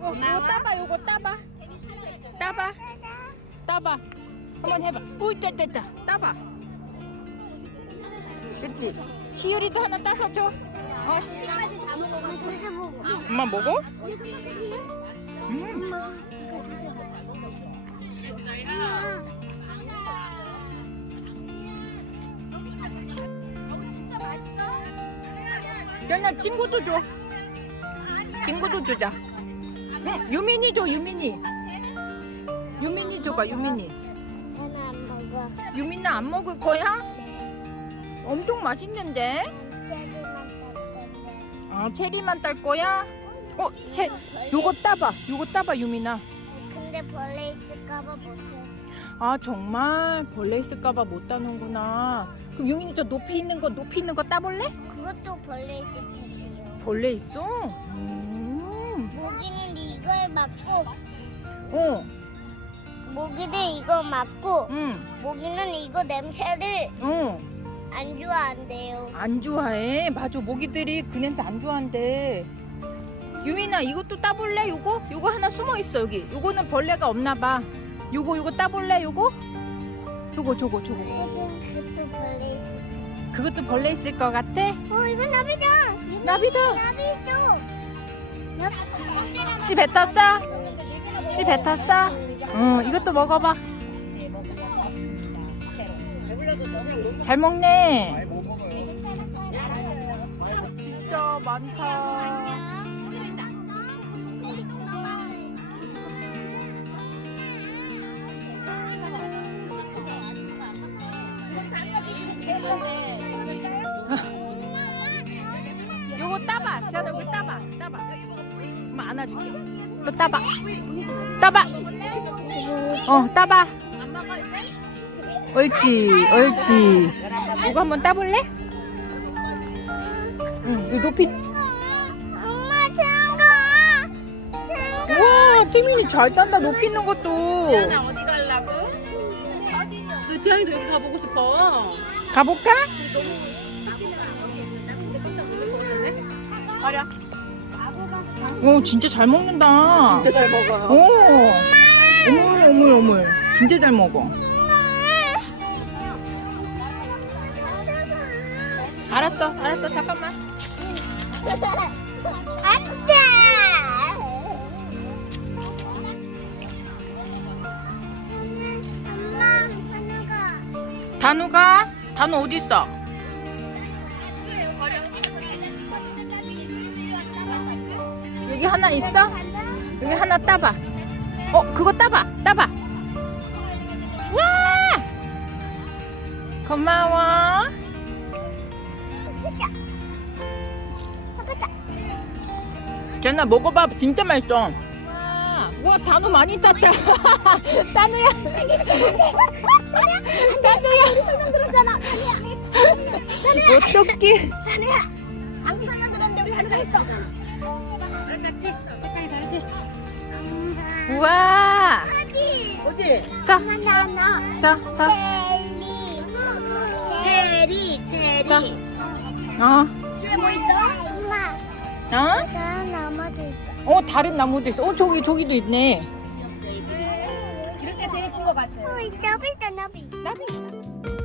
어, 이거 따봐 요거 따봐. 따봐. 따봐. 한번 해봐. 오 있다 있다 있다 따봐. 그치? 시유리도 하나 따서 줘. 어, 시... 엄마 먹어? 음. 야, 나 친구도 줘. 친구도 주자. 응, 유민이 줘, 유민이. 유민이 줘봐, 유민이. 나는 안 먹어. 유민아 안 먹을 거야? 엄청 맛있는데? 아, 체리만 딸 거야? 어, 체, 요거 따봐. 요거 따봐, 유민아. 근데 벌레 있을까봐 못해. 아, 정말 벌레 있을까봐 못 따는구나. 그럼 유민이 저 높이 있는 거, 높이 있는 거 따볼래? 그것도 벌레 있을 텐데요. 벌레 있어? 음. 모기는 이걸 맞고, 어, 모기는 이거 맞고, 응, 모기는 이거 냄새를 어. 안 좋아한대요. 안 좋아해. 맞아, 모기들이 그 냄새 안 좋아한대. 유민아, 이것도 따볼래? 요거? 요거 하나 숨어 있어, 여기. 요거는 벌레가 없나 봐. 요거, 요거 따볼래? 요거? 저거, 저거, 저거. 그것도 벌레 있을 그것도 벌레 있을 것 같아? 어, 이거 나비다. 나비다. 나비죠. 씨 뱉었어? 씨 뱉었어? 응, 이것도 먹어봐. 잘 먹네. 진짜 많다. 안아줄게. 너 따봐. 따봐. 어, 따봐. 옳지, 옳지. 이거 한번 따볼래? 응, 이 높이. 엄마 장가. 장가. 우와, 태민이 잘 딴다. 높이 있는 것도. 어디 가려고? 너 지안이도 여기 가보고 싶어. 가볼까? 아야. 오, 진짜 잘 먹는다. 진짜 잘 먹어. 오, 어물, 어물, 어물. 진짜 잘 먹어. 알았어, 알았어. 잠깐만. 안돼. 엄마 하나가. 단우가? 단우 어디 있어? 여기 하나 있어? 여기 하나 따봐. 어, 그거 따봐. 따봐. 와! 고마워. 전나 먹어봐. 진짜 맛있어. 와, 와 단우 많이 땄다. 단우야. 단우야. 어떡해. 아니야. 방금 설명 들었는데 우리 하루가 했어. 그랬지? 색깔이 다르지? 우와. 어디? 어디? 자, 하나. 자, 자. 체리. 체리. 자. 체리. 어, 집에 뭐 있어? 엄마. 어? 다른 나머지 있어. 어, 다른 나무도 있어. 어, 저기, 저기도 있네. 이렇게 제일 예쁜 것 같아. 어, 나비 있다 나비. 나비.